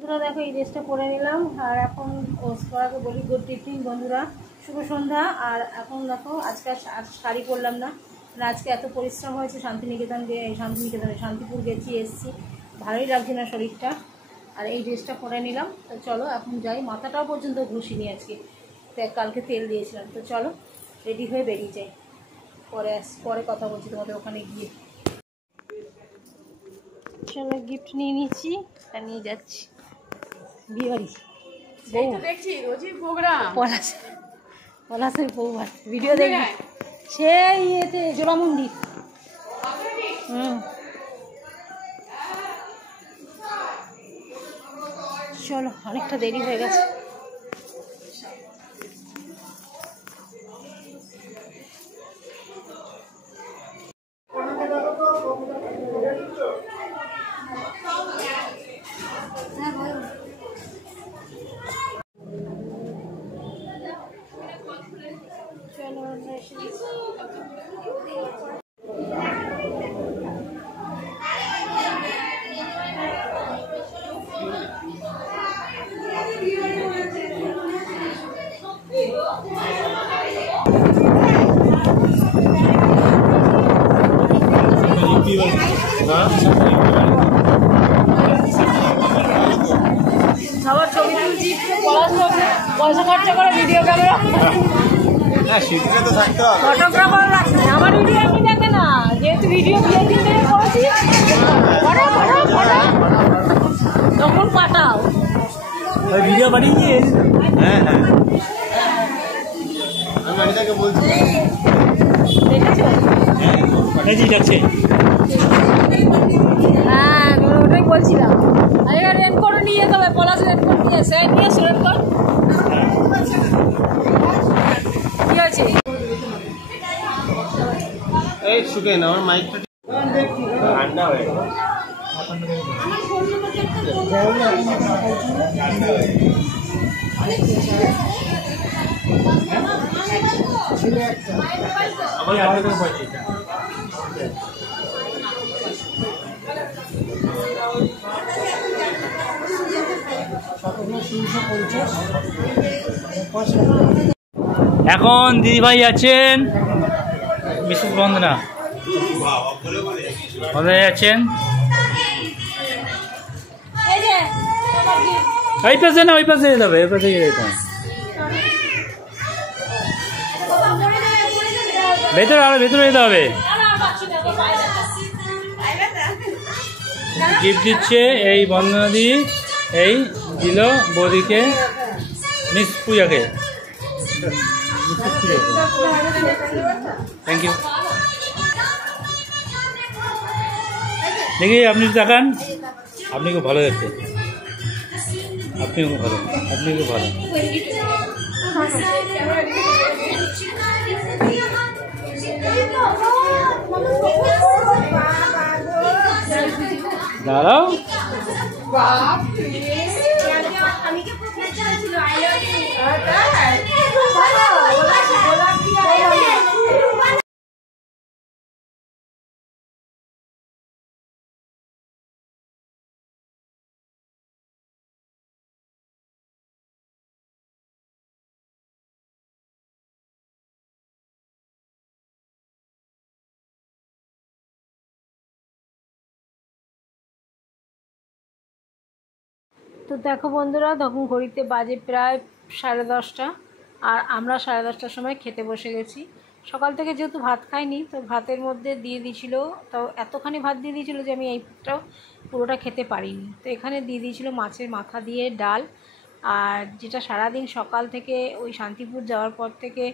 বন্ধুরা দেখো এই ড্রেসটা পরে নিলাম আর এখন সবাইকে বলি গুড ইভিনিং বন্ধুরা, শুভ সন্ধ্যা। আর এখন দেখো আজকে শাড়ি পরলাম না, আজকে এত পরিশ্রম হয়েছে শান্তিপুর গেছি এসেছি, ভালোই লাগছে না শরীরটা। আর এই ড্রেসটা পরে নিলাম। তো চলো এখন যাই, মাথাটাও পর্যন্ত ঘুষিনি আজকে, কালকে তেল দিয়েছিলাম। তো চলো রেডি হয়ে বেরিয়ে যাই, পরে কথা বলছি তোমাদের ওখানে গিয়ে। চলো গিফট নিয়ে নিচ্ছি, তা নিয়ে যাচ্ছি বিহারি দেখছি রোজই প্রোগ্রাম পলাশের বৌভাত ভিডিও দেখবি সেই ইয়েতে জোড়া মন্দির। চলো অনেকটা দেরি হয়ে গেছে। সবার ছবি তুলছি, পয়সা খরচা করে ভিডিও ক্যামেরা ফটোগ্রাফার লাগছে। আমার ভিডিও আমি দেখে না, যেহেতু ভিডিও বিয়ের দিন থেকে করেছি তখন পাঠাও ভিডিও বানিয়ে। হ্যাঁ হ্যাঁ আমি অনিতাকে বলছি, দেখেছো? হ্যাঁ ওটাই বলছিলাম। আরে রেনকোট নিয়ে যেতে হবে, পলাশ রেনকোট নিয়ে এসে নিয়ে এসো রেনকোট। কি আছে এই শুকে না আমার মাইকটা ঠান্ডা হয়ে গেল। এখন দিদিভাই আছেন মিসেস বন্দনা আছেন, ওই পাশে না ওই পাশে যেতে হবে, ওই পাশে যেতে হবে, ভেতরে আরো ভেতরে যেতে হবে। গিফট দিচ্ছে এই বন্দনা দি, এই দিল বৌদিকে মিস পূজাকে। Thank you. দেখি আপনি তাকান, আপনি খুব ভালো দেখতে, আপনি খুব ভালো, আপনি খুব ভালো। দাঁড়াও তো দেখো বন্ধুরা, তখন ঘড়িতে বাজে প্রায় 10:30, আর আমরা 10:30টার সময় খেতে বসে গেছি। সকাল থেকে যেহেতু ভাত খাইনি, তো ভাতের মধ্যে দিয়ে দিয়েছিল, তো এতখানি ভাত দিয়ে দিয়েছিলো যে আমি এইটাও পুরোটা খেতে পারিনি। তো এখানে দিয়ে দিয়েছিল মাছের মাথা দিয়ে ডাল, আর যেটা সারাদিন সকাল থেকে ওই শান্তিপুর যাওয়ার পর থেকে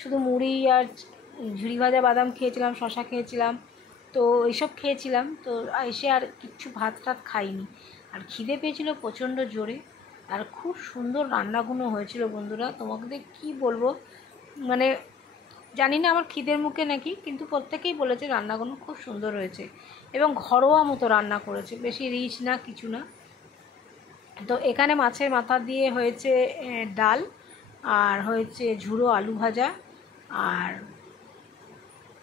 শুধু মুড়ি আর ঝুড়ি ভাজা বাদাম খেয়েছিলাম, শশা খেয়েছিলাম, তো এইসব খেয়েছিলাম। তো এসে আর কিচ্ছু ভাত টাত খাইনি, আর খিদে পেয়েছিল প্রচণ্ড জোরে। আর খুব সুন্দর রান্নাগুলো হয়েছিল বন্ধুরা, তোমাদের কি বলবো, মানে জানি না আমার খিদের মুখে নাকি, কিন্তু প্রত্যেকেই বলেছে রান্নাগুলো খুব সুন্দর হয়েছে এবং ঘরোয়া মতো রান্না করেছে, বেশি রিচ না কিছু না। তো এখানে মাছের মাথা দিয়ে হয়েছে ডাল, আর হয়েছে ঝুড়ো আলু ভাজা। আর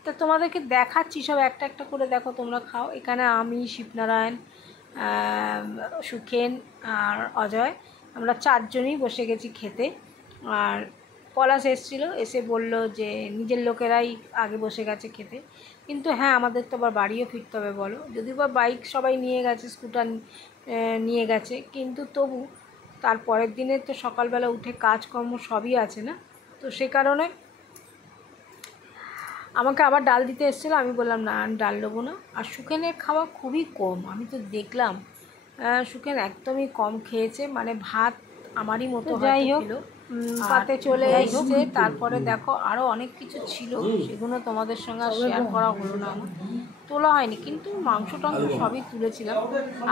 তো তোমাদেরকে দেখাচ্ছি সব একটা একটা করে, দেখো তোমরা খাও। এখানে আমি, শিবনারায়ণ, সুখেন আর অজয়, আমরা 4 জনই বসে গেছি খেতে। আর পলাশ এসেছিলো, এসে বলল যে নিজের লোকেরাই আগে বসে গেছে খেতে। কিন্তু হ্যাঁ, আমাদের তো আবার বাড়িও ফিরতে হবে বলো, যদিও বা বাইক সবাই নিয়ে গেছে, স্কুটার নিয়ে গেছে, কিন্তু তবু তারপরের দিনে তো সকালবেলা উঠে কাজকর্ম সবই আছে না, তো সে কারণে আমাকে আবার ডাল দিতে এসেছিলো। আমি বললাম না, আমি ডাল দেবো না। আর সুখেনের খাওয়া খুবই কম, আমি তো দেখলাম সুখেন একদমই কম খেয়েছে, মানে ভাত আমারই মতো যাই হোক পাতে চলে এসছে। তারপরে দেখো আরও অনেক কিছু ছিল, সেগুলো তোমাদের সঙ্গে আর শেয়ার করা হলো না, আমার তোলা হয়নি, কিন্তু মাংস টাংস সবই তুলেছিলাম।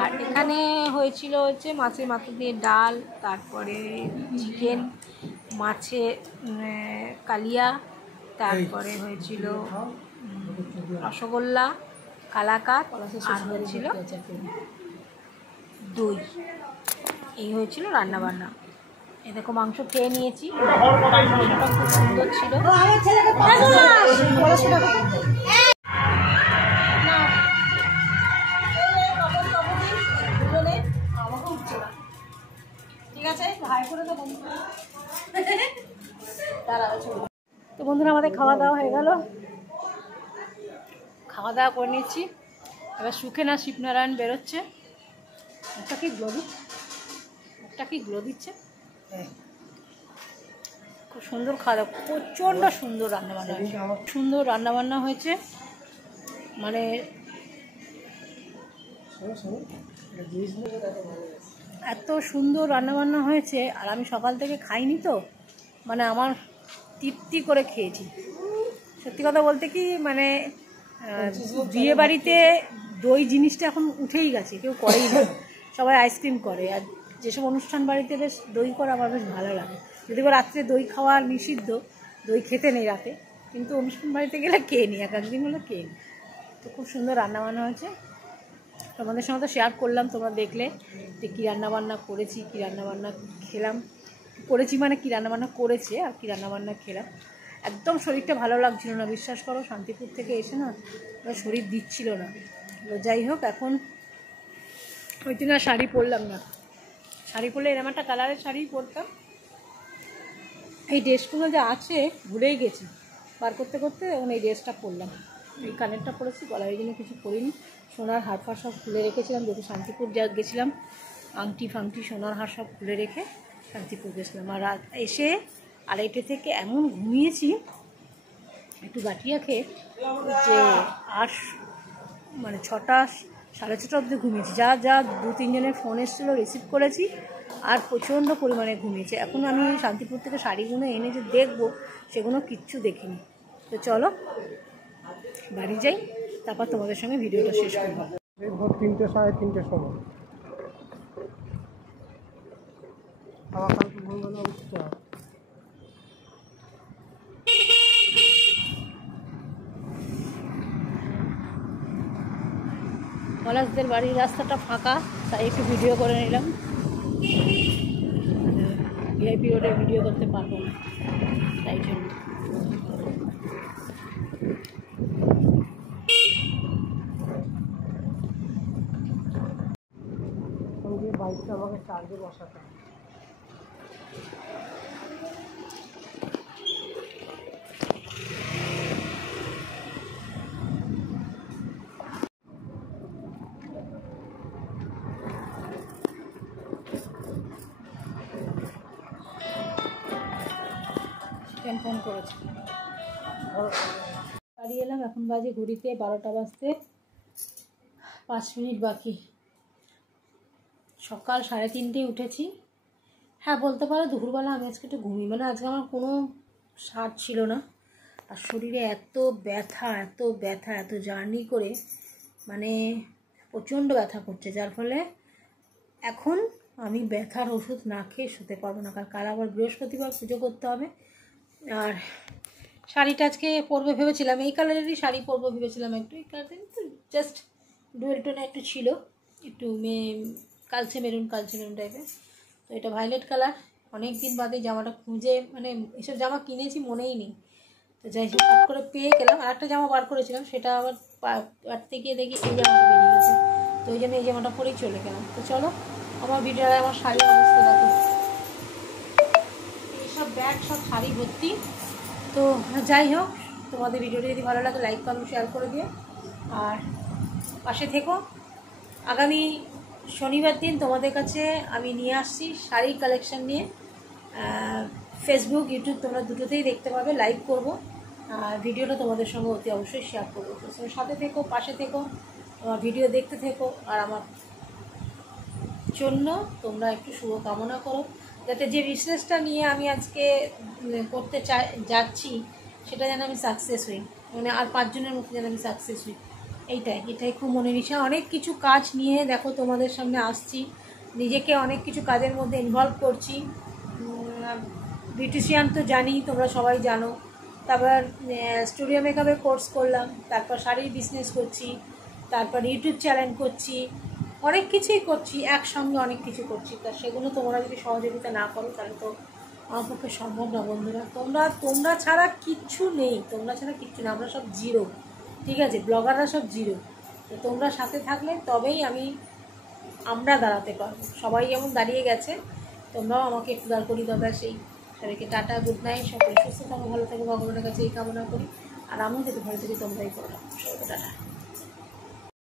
আর এখানে হয়েছিল হচ্ছে মাছের মাথা দিয়ে ডাল, তারপরে চিকেন, মাছের কালিয়া, তারপরে হয়েছিল রসগোল্লা, কালাকাঁদ, আর হয়েছিল দই। এই হয়েছিল রান্নাবান্না। এই দেখো মাংস খেয়ে নিয়েছি, মাংসটা খুব সুন্দর ছিল। ঠিক আছে, ভাই করে তো তো বন্ধুরা, আমাদের খাওয়া দাওয়া হয়ে গেল, খাওয়া দাওয়া করে নিচ্ছি। এবার সুখেন আর শিবনারায়ণ বেরোচ্ছে। একটা কি গ্লো দিচ্ছে, খুব সুন্দর খাওয়া দাওয়া, প্রচণ্ড সুন্দর রান্নাবান্না হয়েছে, সুন্দর রান্নাবান্না হয়েছে, মানে এত সুন্দর রান্নাবান্না হয়েছে। আর আমি সকাল থেকে খাইনি তো, মানে আমার তৃপ্তি করে খেয়েছি। সত্যি কথা বলতে কি, মানে বিয়ে বাড়িতে দই জিনিসটা এখন উঠেই গেছে, কেউ করেই না, সবাই আইসক্রিম করে। আর যেসব অনুষ্ঠান বাড়িতে বেশ দই করা আমার বেশ ভালো লাগে, যদি বা রাত্রে দই খাওয়ার নিষিদ্ধ, দই খেতে নেই রাতে, কিন্তু অনুষ্ঠান বাড়িতে গেলে খেয়ে নিই, একদিন হলে খেয়ে নিই। তো খুব সুন্দর রান্নাবান্না হয়েছে, তোমাদের সঙ্গে তো শেয়ার করলাম, তোমরা দেখলে যে কী রান্নাবান্না করেছি, কী রান্নাবান্না খেলাম, করেছি মানে কী রান্নাবান্না করেছে আর কী রান্নাবান্না খেলাম। একদম শরীরটা ভালো লাগছিল না, বিশ্বাস করো, শান্তিপুর থেকে এসে না শরীর দিচ্ছিল না। যাই হোক, এখন ওই দিন আর শাড়ি পরলাম না, শাড়ি পরলে এরকম একটা কালারের শাড়ি পরতাম। এই ড্রেসগুলো যে আছে ভুলেই গেছি, বার করতে করতে এখন এই ড্রেসটা পরলাম। এই কানেরটা পরেছি, গলার এই জন্য কিছু পরিনি, সোনার হার ফার সব খুলে রেখেছিলাম, যেহেতু শান্তিপুর গেছিলাম, আংটি ফাংটি সোনার হার সব খুলে রেখে শান্তিপুর গেছিলাম। আর রাত এসে 2:30 থেকে এমন ঘুমিয়েছি, একটু গাঁটিয়া খেয়ে, যে আর মানে 6টা 6:30 অবধি ঘুমিয়েছি। যা 2-3 জনের ফোন এসেছিলো রিসিভ করেছি, আর প্রচণ্ড পরিমাণে ঘুমিয়েছি। এখন আমি শান্তিপুর থেকে শাড়িগুলো এনে যে দেখবো, সেগুলো কিচ্ছু দেখিনি। তো চলো বাড়ি যাই, তারপর তোমাদের সঙ্গে ভিডিওটা শেষ করবো। ভোর 3টে 3:30 সময় আবার কালকে ভোরবেলা উঠতে হবে। পলাশদের বাড়ির রাস্তাটা ফাঁকা, তাই একটু ভিডিও করে নিলাম। ভিআইপি রোডে ভিডিও করতে পারবো না, তাই জন্য। বাইকটা আমাকে চার্জে বসাতে হবে। ফোন করেছি, বাড়ি এলাম, এখন বাজে ঘড়িতে 12টা বাজতে 5 মিনিট বাকি। সকাল 3:30 উঠেছি। হ্যাঁ, বলতে পারো দুপুরবেলা আমি আজকে একটু ঘুমিয়ে, মানে আজকে আমার কোনো স্বাদ ছিল না, আর শরীরে এত ব্যথা এত জার্নি করে, মানে প্রচণ্ড ব্যথা করছে, যার ফলে এখন আমি ব্যথার ওষুধ না খেয়ে শুতে পারবো না, কারণ কাল আবার বৃহস্পতিবার পুজো করতে হবে। আর শাড়িটা আজকে পরবে ভেবেছিলাম, এই কালারেরই শাড়ি পরবো ভেবেছিলাম, একটু এই কালার জাস্ট ডুয়েল টোনে একটু ছিল, একটু কালচে মেরুন টাইপের। তো এটা ভায়োলেট কালার, অনেক দিন বাদে জামাটা খুঁজে, মানে এসব জামা কিনেছি মনেই নেই, তো যাই হোক করে পেয়ে গেলাম। আর একটা জামা বার করেছিলাম, সেটা আবার পাড়তে গিয়ে দেখি এই জামাটা বেরিয়ে গেছে। তো ওই জন্য এই জামাটা পরেই চলে গেলাম। তো চলো আমার ভিডিওটা, আমার শাড়ির অবস্থা দেখো, এইসব ব্যাগ সব শাড়ি ভর্তি। তো যাই হোক, তোমাদের ভিডিওটা যদি ভালো লাগে লাইক কমেন্ট শেয়ার করে দিও, আর পাশে থেকো। আগামী শনিবার দিন তোমাদের কাছে আমি নিয়ে আসছি শাড়ির কালেকশান নিয়ে। ফেসবুক, ইউটিউব তোমরা দুটোতেই দেখতে পাবে, লাইভ করব, আর ভিডিওটা তোমাদের সঙ্গে অতি অবশ্যই শেয়ার করবো। তো সাথে থেকো, পাশে থেকো, আমার ভিডিও দেখতে থেকো, আর আমার জন্য তোমরা একটু শুভকামনা করো, যাতে যে বিজনেসটা নিয়ে আমি আজকে করতে যাচ্ছি সেটা যেন আমি সাকসেস হই, মানে আর 5 জনের মধ্যে যেন আমি সাকসেস হই, এটাই খুব মনের ইচ্ছা। অনেক কিছু কাজ নিয়ে দেখো তোমাদের সামনে আসছি, নিজেকে অনেক কিছু কাজের মধ্যে ইনভলভ করছি। বিউটিশিয়ান তো জানি, তোমরা সবাই জানো। তারপর স্টুডিও মেকআপের কোর্স করলাম, তারপর শাড়ির বিজনেস করছি, তারপর ইউটিউব চ্যানেল করছি, অনেক কিছুই করছি, একসঙ্গে অনেক কিছু করছি। তা সেগুলো তোমরা যদি সহযোগিতা না করো তাহলে তো আমার পক্ষে সম্ভব না বন্ধুরা। তোমরা ছাড়া কিচ্ছু নেই, তোমরা ছাড়া কিচ্ছু নেই, আমরা সব জিরো, ঠিক আছে? ব্লগাররা সব জিরো। তো তোমরা সাথে থাকলে তবেই আমরা দাঁড়াতে পারবো। সবাই যেমন দাঁড়িয়ে গেছে, তোমরাও আমাকে একটু দাঁড় করিয়ে দেবে। সেই সবাইকে টাটা, গুড নাইট, সকলে সুস্থ থাকো, ভালো থাকো, ভগবানের কাছে এই কামনা করি। আর আমিও যাতে ভালো থাকি, তোমরাই করো। সবাইকে টাটা।